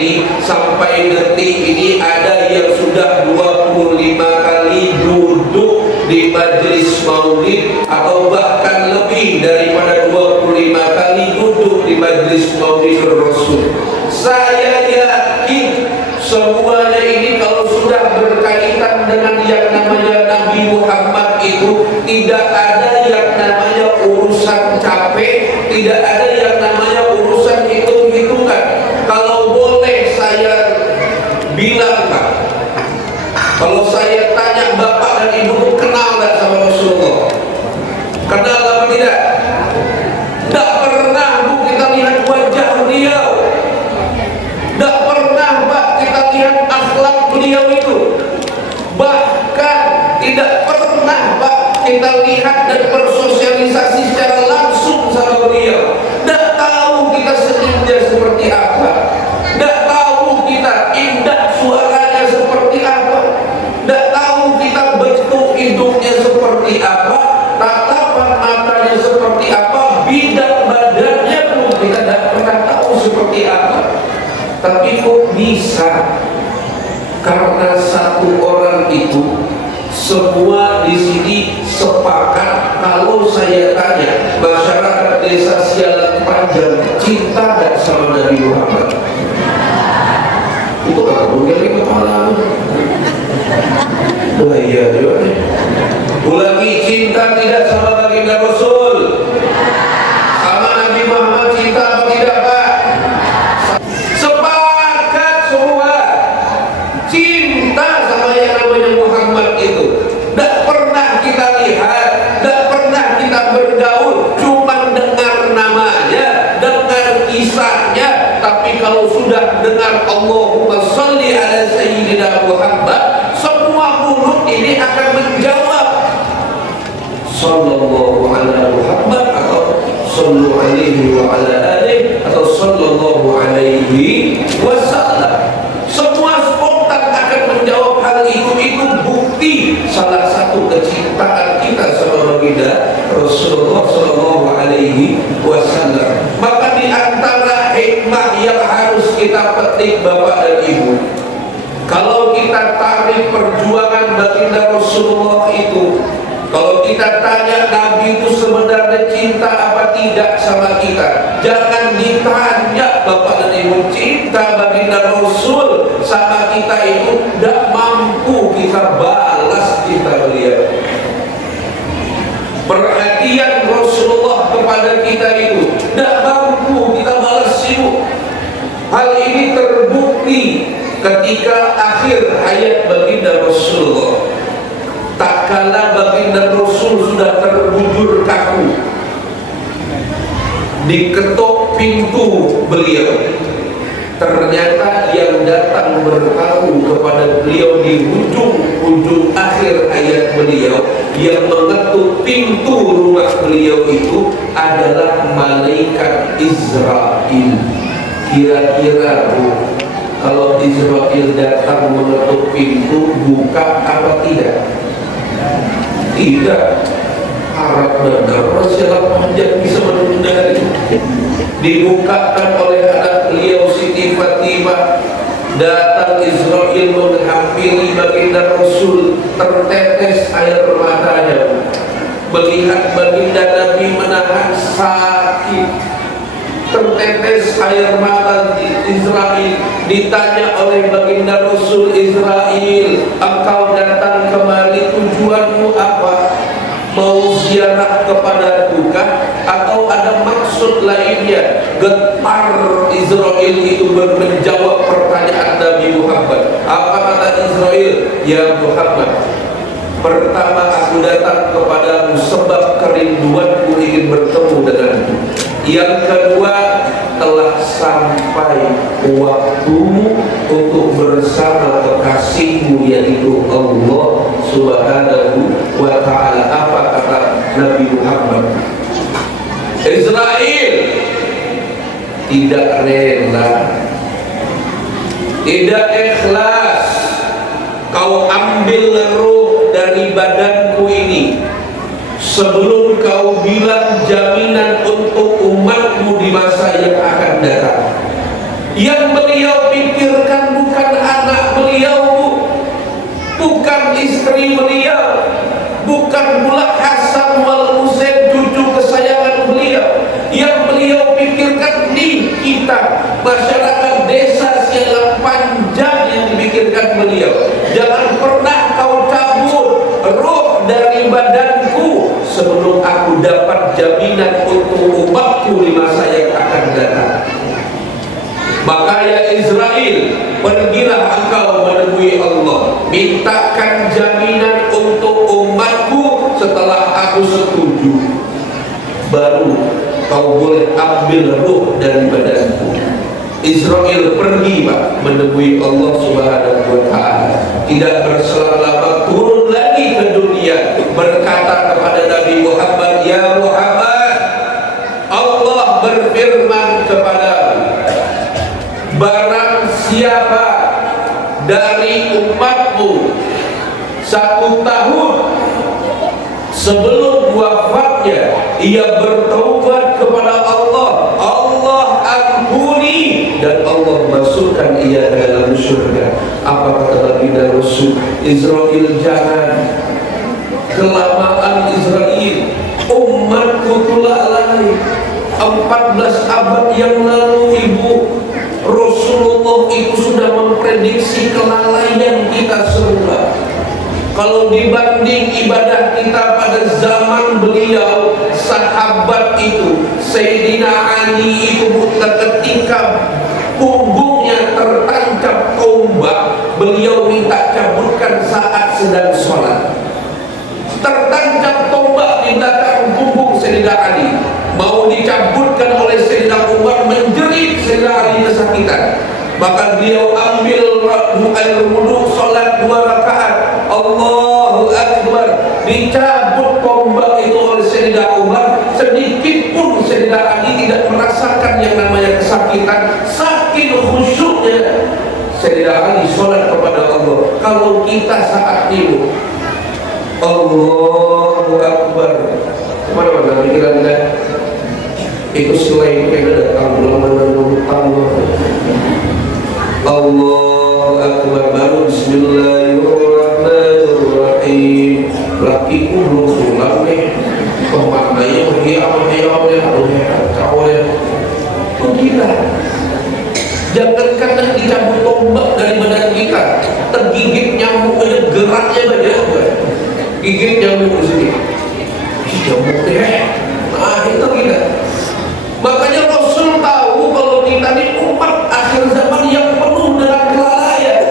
ini sampai detik ini ada yang sudah 25 kali duduk di majelis maulid, atau bahkan lebih daripada 25 kali duduk di majelis maulid Rasul. Saya yakin semuanya ini kalau sudah berkaitan dengan yang namanya Nabi Muhammad itu, tidak ada yang namanya urusan capek, tidak ada yang namanya urusan hitung-hitungan. Kalau boleh saya bilang, Pak, kalau saya tanya Bapak dan Ibu kenal nggak sama Rasulullah? Kenal apa tidak? Tidak pernah, Bu, kita lihat wajah beliau. Tidak pernah, Pak, kita lihat akhlak beliau itu. Bahkan tidak pernah, Pak, kita lihat dan bersosialisasi secara langsung sama beliau. Tidak tahu kita senyumnya seperti apa. Tidak tahu kita indah suaranya seperti apa. Tidak tahu kita bentuk hidungnya seperti apa, tatapan matanya seperti apa, bidang badannya pun kita tidak pernah tahu seperti apa. Tapi kok bisa? Karena satu orang itu, semua di sini sepakat. Kalau saya tanya masyarakat desa Sialan Panjang, cinta gak sama Nabi Muhammad? Itu gak mungkin kepala. Wah iya juga. Ulangi, cinta tidak sama baginda Rasul? Sama Nabi Muhammad cinta apa tidak, Pak? Sepakat semua cinta sama yang namanya Muhammad itu. Tidak pernah kita lihat, tidak pernah kita bergaul, cuma dengar namanya, dengar kisahnya. Tapi kalau sudah dengar Allahumma sholli ala sayyidina Muhammad, semua mulut ini akan menjawab sallallahu ala Muhammad, atau sallu alaihi wa ala alihi, atau sallallahu alaihi wasallam. Semua spontan akan menjawab hal itu. Itu bukti salah satu kecintaan kita sama baginda Rasulullah sallallahu alaihi wasallam. Maka di antara hikmah yang harus kita petik, Bapak dan Ibu, kalau kita tarik perjuangan baginda Rasulullah itu, kalau kita tanya Nabi itu sebenarnya cinta apa tidak sama kita, jangan ditanya Bapak dan Ibu, cinta baginda Rasul sama kita itu tidak mampu kita balas cinta beliau. Perhatian Rasulullah kepada kita itu tidak mampu kita balas itu. Hal ini terbukti ketika akhir hayat baginda Rasulullah. Tak kala baginda Rasul sudah terbujur kaku, diketok pintu beliau, ternyata yang datang bertamu kepada beliau di ujung akhir hayat beliau, yang mengetuk pintu rumah beliau itu adalah malaikat Israil. Kira-kira, Bu, kalau Israil datang mengetuk pintu, buka apa tidak? Tidak. Harap benar Sialan Panjang bisa menunda. Dibukakan oleh anak beliau Siti Fatimah. Datang Israil menghampiri baginda Rasul, tertetes air matanya melihat baginda Nabi menahan sakit. Tertetes air mata Israil. Ditanya oleh baginda Rasul, Israil, engkau datang kemari tujuanmu apa? Mau ziarah kepadaku kah? Atau ada maksud lainnya? Getar Israil itu menjawab pertanyaan Nabi Muhammad. Apa kata Israil? Ya Muhammad, pertama aku datang kepadamu sebab kerinduanku ingin bertemu denganmu. Yang kedua, telah sampai waktumu untuk bersama kekasihmu, yaitu Allah Subhanahu wa ta'ala. Apa kata Nabi Muhammad? Israil tidak rela, tidak ikhlas kau ambil ruh dari badanku ini sebelum kau bilang jaminan untuk umatmu di masa yang akan datang. Yang beliau pikirkan bukan anak beliau, bukan istri beliau, bukan pula Hasan wal Husain cucu kesayangan beliau. Yang beliau pikirkan di kita, masyarakat desa Sialang Panjang yang dipikirkan beliau. Jangan pernah kau cabut roh dari badanku sebelum aku dapat jaminan untuk umatku di masa yang akan datang. Maka ya Israel, pergilah engkau menemui Allah, mintakan jaminan untuk umatku. Setelah aku setuju, baru kau boleh ambil ruh dari badanku. Israel pergi Pak menemui Allah Subhanahu wa Ta'ala. Tidak berselang lama turun lagi ke dunia, berkata kepada Nabi Muhammad, ya Muhammad, Allah berfirman kepadamu, barang siapa dari umatmu 1 tahun sebelum wafatnya ia bertaubat kepada Allah, Allah ampuni dan Allah masukkan ia ke dalam surga. Apa kata Nabi dan Rasul? Israel, jangan kelamaan Israel, umatku telah lalai. 14 abad yang lalu ibu Rasulullah itu sudah memprediksi kelalaian kita semua. Kalau dibanding ibadah kita pada zaman beliau, sahabat itu, Sayyidina Ali itu ketika punggungnya tertancap tombak, beliau minta cabutkan saat sedang sholat. Tertancap tombak di belakang punggung Sayyidina Ali, mau dicabutkan oleh Sayyidina Umar, menjerit Sayyidina Ali kesakitan. Maka beliau ambil air wudu, sholat 2 rakaat, Allahu Akbar, dicabut tombak itu oleh Sayyidina Umar. Sedikit pun Sayyidina Ali tidak merasakan yang namanya kesakitan, saking khusyuknya Sayyidina Ali sholat kepada Allah. Kalau kita saat itu Allahu Akbar, kemana-mana pikirannya itu selain kita datang Allahu Akbar, baru Bismillahirrahmanirrahim. Lakiku belum pulang nih, pemaknanya gila. Jangankan yang dicabut tombak dari badan kita, tergigit nyamuk aja geraknya banyak. Gigit nyamuk di sini, nyamuk deh. Nah itu kita. Makanya Rasul tahu kalau kita ini umat akhir zaman yang penuh dengan kelalaian.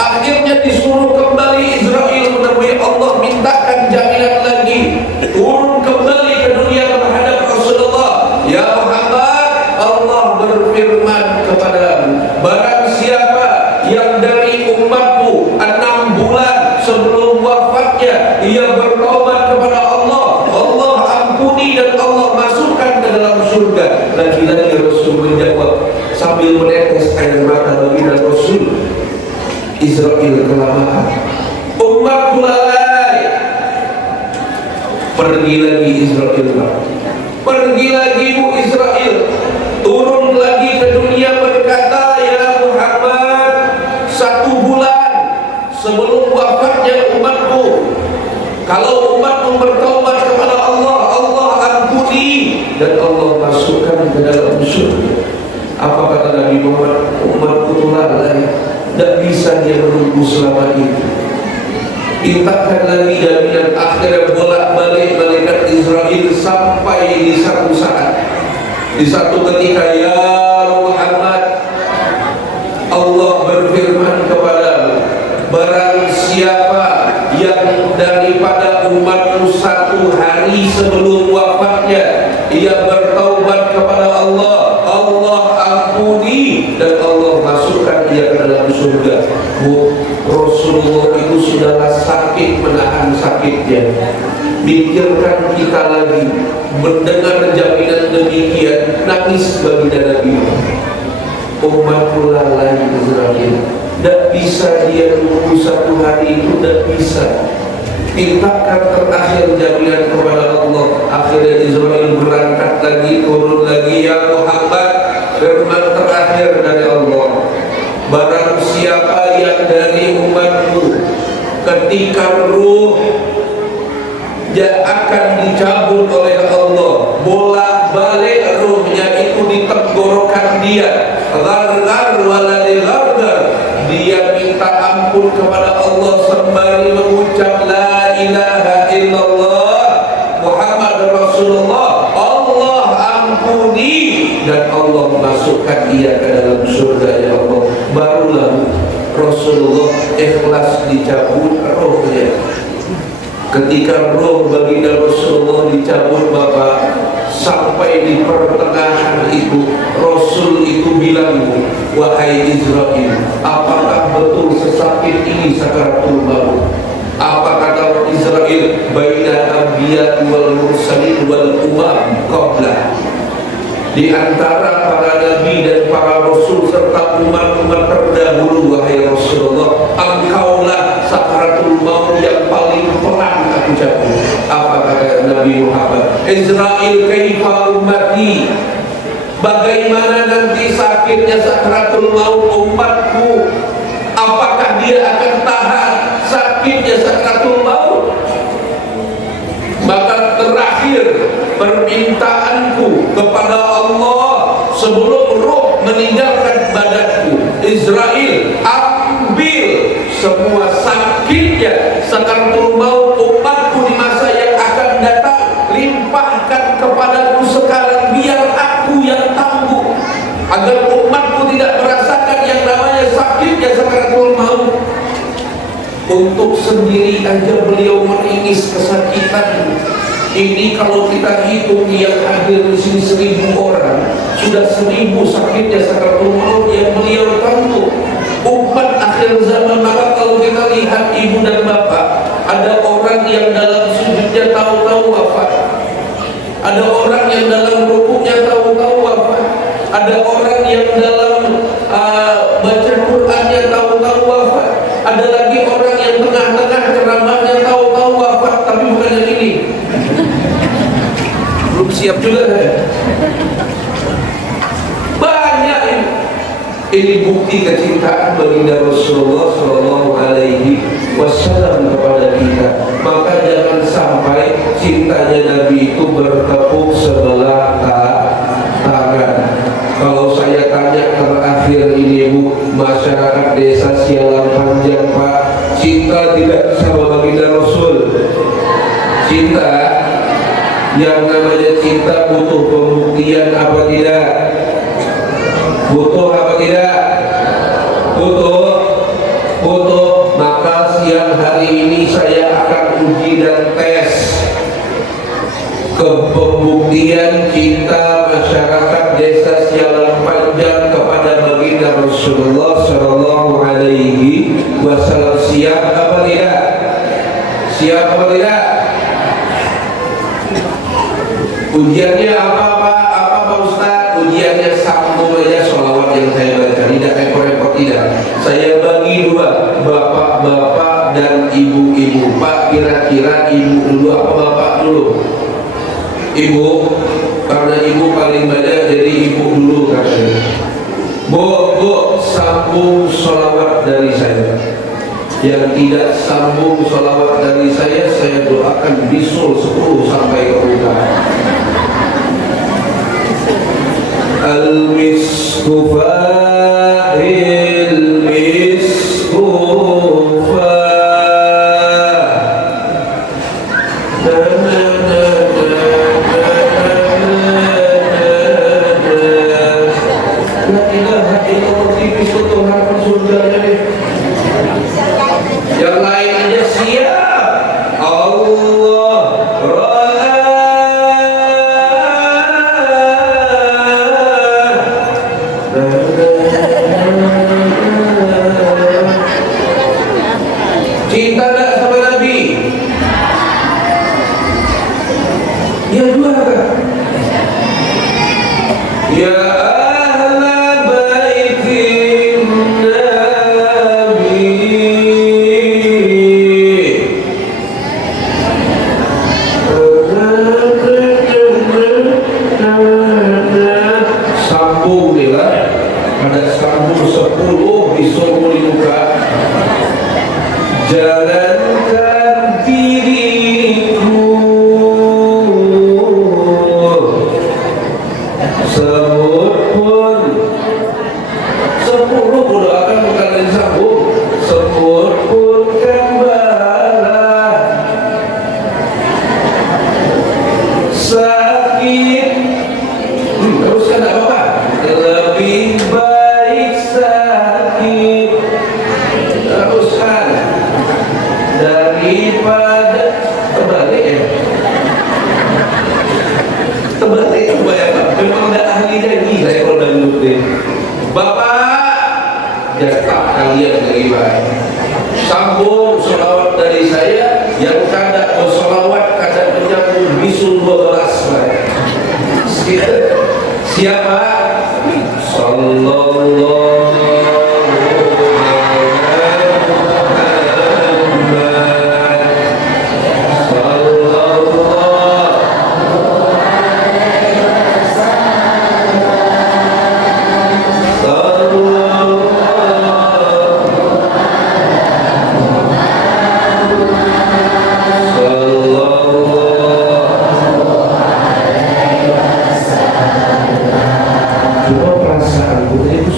Akhirnya disuruh kembali Israel menemui Allah, mintakan jaminan lagi. Turun kembali ke dunia menghadap Rasulullah. Ya Muhammad, Allah berfirman kepadamu, barang siapa yang dari umatmu 6 bulan sebelum wafatnya ia bertobat kepada Allah, Allah ampuni dan Allah masukkan ke dalam surga. Lagi-lagi Rasul menjawab sambil menetes air mata Nabi dan Rasul, Israel kelamaan, umatku lalai. Pergi lagi Israel, pergi lagi Bu Israel, turun lagi ke dunia berkata, ya Muhammad, 1 bulan sebelum wafatnya umatmu, kalau umatmu bertobat kepada Allah, Allah ampuni dan Allah masukkan ke dalam surga. Apa kata Nabi Muhammad? Umatku lalai, tidak bisa dia menunggu selama itu. Mintakan lagi jaminan. Akhirnya bolak-balik malaikat Israel sampai di satu saat, di satu ketika, ya Muhammad, Allah berfirman kepadamu, barang siapa yang daripada umatmu 1 hari sebelum wafatnya ia bertaubat kepada Allah, Allah ampuni dan Allah masukkan dia ke dalam surga. Bu, Rasulullah itu sudahlah sakit menahan sakitnya. Pikirkan kita lagi mendengar jaminan demikian, nangis bagi Nabi. Umatku lalai Israel, tidak bisa dia menunggu 1 hari itu, tidak bisa. Mintakan terakhir jaminan kepada Allah. Akhirnya Israel berangkat lagi, turun lagi, ya Muhammad, firman terakhir terakhir dari Allah. Barang siapa yang dari umatku ketika ruh akan dicabut oleh Allah, bolak-balik ruhnya itu di tenggorokan dia, ghargar waladi ghargar, dia minta ampun kepada Allah sembari mengucap la ilaha illallah Muhammad Rasulullah, Allah ampuni, dan Allah masukkan dia ke dalam surga ya Allah. Barulah Rasulullah ikhlas dicabut rohnya. Ketika roh baginda Rasulullah dicabut Bapak, sampai di pertengahan itu Rasul itu bilang, wahai Israel, apakah betul sesakit ini sakaratul maut? Apa kata Israel? Baina anbiya wal mursalin wal umam qabla, di antara para nabi dan para rasul serta umat-umat terdahulu, wahai Rasulullah, engkaulah sakaratul maut yang paling pelan aku cabut. Apa kata Nabi Muhammad? Israel kaifa ummati, bagaimana nanti sakitnya sakaratul maut umatku? Apakah dia akan tahan sakitnya sakaratul maut? Maka terakhir permintaanku kepada Allah sebelum roh meninggalkan badanku, Israel, ambil semua sakitnya sakaratul maut umatku di masa yang akan datang, limpahkan kepadaku sekarang, biar aku yang tanggung, agar umatku tidak merasakan yang namanya sakitnya sakaratul maut. Untuk sendiri aja beliau meringis kesakitan. Ini kalau kita hitung yang hadir di sini 1000 orang, sudah 1000 sakitnya sakaratul maut yang beliau tanggung. Umat akhir zaman. Maka kalau kita lihat ibu dan bapak, ada orang yang dalam sujudnya tahu-tahu wafat, ada orang yang dalam rukuknya tahu-tahu wafat, ada orang yang dalam baca Qur'annya tahu-tahu wafat, ada lagi orang yang tengah-tengah ceramahnya tahu-tahu wafat. Tapi bukan yang ini, belum siap juga ya. Banyak ini bukti kecintaan baginda Rasulullah Shallallahu Alaihi Wasallam kepada kita. Maka jangan sampai cintanya Nabi itu bertepuk sebelah tangan. Kalau saya tanya terakhir ini Bu, masyarakat desa Sialang Panjang Pak, cinta tidak sama baginda Rasul? Cinta, yang namanya cinta butuh pembuktian apa tidak? Butuh apa tidak? Butuh. Maka siang hari ini saya akan uji dan tes kepembuktian cinta masyarakat desa Sialang Panjang kepada baginda Rasulullah Shallallahu Alaihi Wasallam. Siap apa tidak? Siap apa tidak? Ujiannya apa Pak Ustaz? Ujiannya sambung aja sholawat yang saya baca, tidak repot-repot, tidak. Saya bagi dua, bapak-bapak dan ibu-ibu. Pak, kira-kira ibu dulu apa bapak dulu? Ibu, karena ibu paling banyak jadi ibu dulu katanya. Bu, sambung sholawat dari saya. Yang tidak sambung sholawat dari saya doakan bisul 10 sampai ke rumah. Al-misku fa'il misku yang lain aja siap. Allah cinta tak sama Nabi? Ya dua kan? Ya ahla baitin Nabi Jalankan diriku sebut pun 10 kudu akan bukan disambung sebut pun kembali sakit teruskan tak apa-apa lebih baik sakit teruskan daripada terbalik ya terbalik itu banyak Pak memang tidak ahli nyanyi saya kalau dangdut deh Bapak jatah kalian lagi baik sambung sholawat dari saya yang kadang bersolawat kadang menyambung bisul 12 siapa? Sallallahu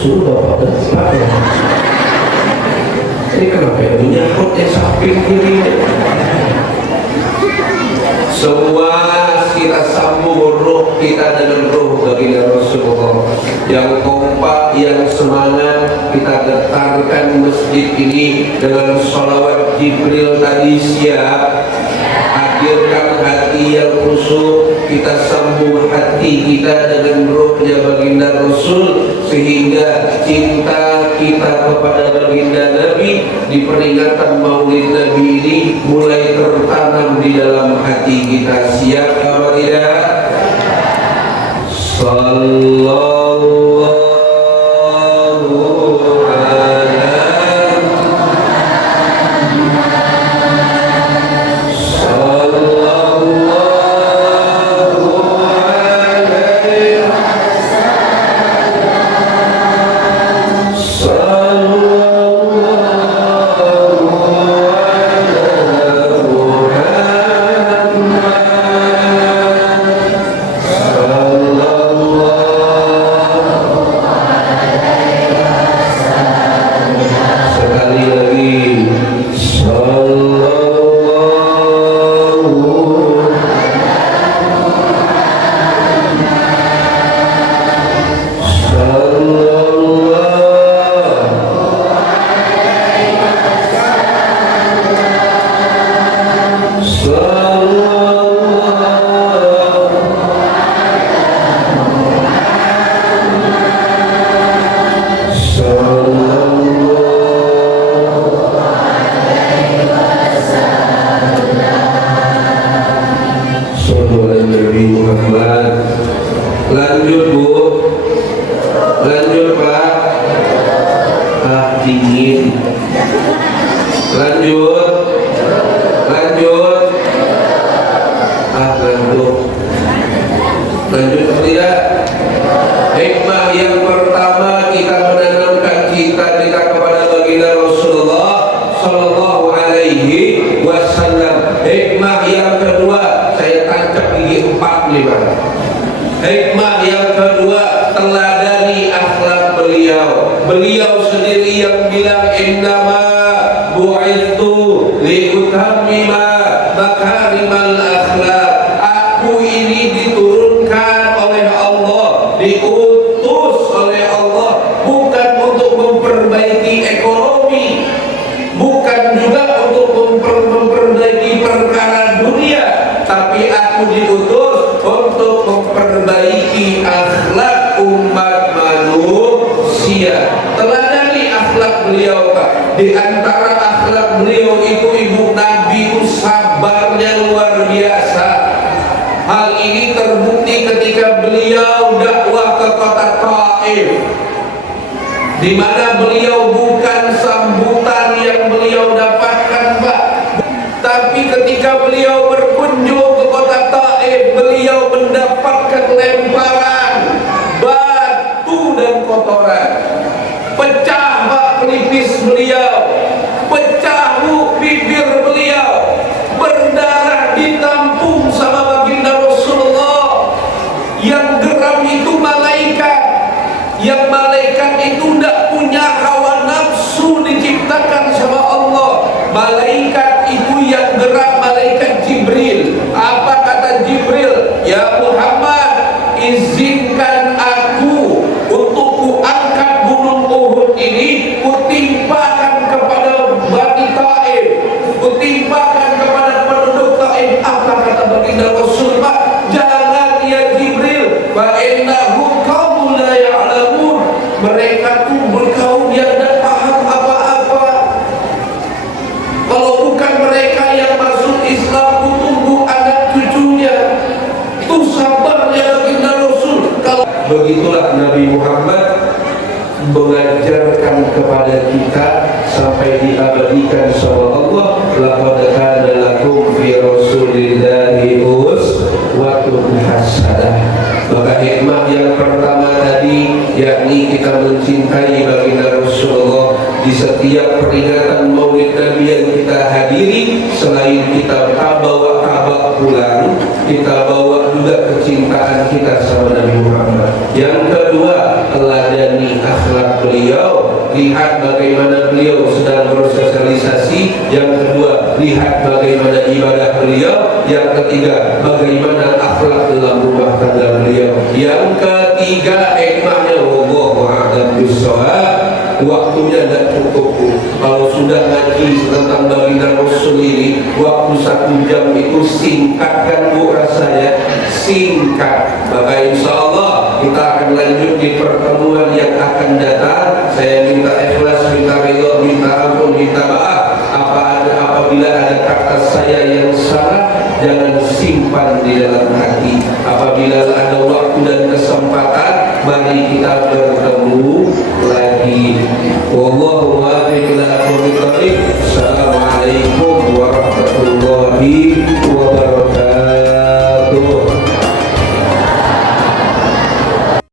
suruh bapak dan bapak ini kenapa ya menyangkut yang samping kiri semua kita sambung roh kita dengan roh baginda Rasulullah yang kompak, yang semangat kita getarkan masjid ini dengan sholawat Jibril tadi siap hadirkan hati yang khusyuk kita sambung hati kita dengan rohnya baginda Rasul sehingga cinta kita kepada baginda Nabi di peringatan Maulid Nabi ini mulai tertanam di dalam hati kita siap apa tidak? Sallallahu lanjut Bu, lanjut Pak, dingin, lanjut, lanjut, lanjut tidak? Hikmah yang pertama kita menanamkan cinta kita kepada baginda Rasulullah Sallallahu Alaihi Wasallam. Hikmah yang kedua saya tancap gigi 4 nih Pak. Hikmah yang kedua teladani akhlak beliau. Beliau sendiri yang bilang innama bu'ithu liutammima makarimal akhlak. Aku ini diturunkan oleh Allah, diutus oleh Allah bukan untuk memperbaiki ekonomi, bukan juga untuk memperbaiki perkara dunia, tapi aku diutus untuk memperbaiki akhlak umat manusia. Teladani akhlak beliau Pak. Di antara akhlak beliau itu ibu Nabi itu sabarnya luar biasa. Hal ini terbukti ketika beliau dakwah ke kota Taif, di mana beliau bukan sambutan yang beliau dapatkan Pak, tapi ketika beliau berkunjung ke kota Taif, beliau mendapatkan lemparan batu dan kotoran. Pecah Pak pelipis beliau, pecah Bu malaikat itu tidak punya hawa nafsu, diciptakan sama Allah. Malaikat itu yang gerak malaikat Jibril. Apa kata Jibril? Ya Muhammad, izinkan aku untuk kuangkat gunung Uhud ini, kutimpakan kepada Bani Taif, kutimpakan kepada penduduk Taif. Apa kata baginda Rasul? Pak, jangan ya Jibril, fa innahum qaumun la ya'lamun. Mereka tuh berkaum yang tidak paham apa-apa. Kalau bukan mereka yang masuk Islam, tunggu anak cucunya. Itu sabarnya baginda Rasul. Kalau begitulah Nabi Muhammad mengajarkan kepada kita sampai diabadikan sama Allah, laqad kana lakum fi rasulillahi uswatun hasanah. Maka hikmah yang pertama tadi, yakni kita mencintai baginda Rasulullah. Di setiap peringatan Maulid Nabi yang kita hadiri, selain kita bawa kabar pulang, kita bawa juga kecintaan kita sama Nabi Muhammad. Yang kedua, teladani akhlak beliau, lihat bagaimana beliau sedang bersosialisasi. Yang kedua, lihat bagaimana ibadah beliau. Yang ketiga, bagaimana akhlak dalam rumah tangga beliau. Yang ketiga, hikmahnya wallahu a'lam bishawab. Waktunya tidak cukup. Kalau sudah ngaji tentang baginda Rasul ini, waktu 1 jam itu singkatkan bu, rasanya singkat. Maka insya Allah kita akan lanjut di pertemuan yang akan datang. Saya minta ikhlas, minta ridho, minta ampun, minta maaf. Apabila ada kata saya yang salah, jangan simpan di dalam hati. Apabila ada waktu dan kesempatan, mari kita bertemu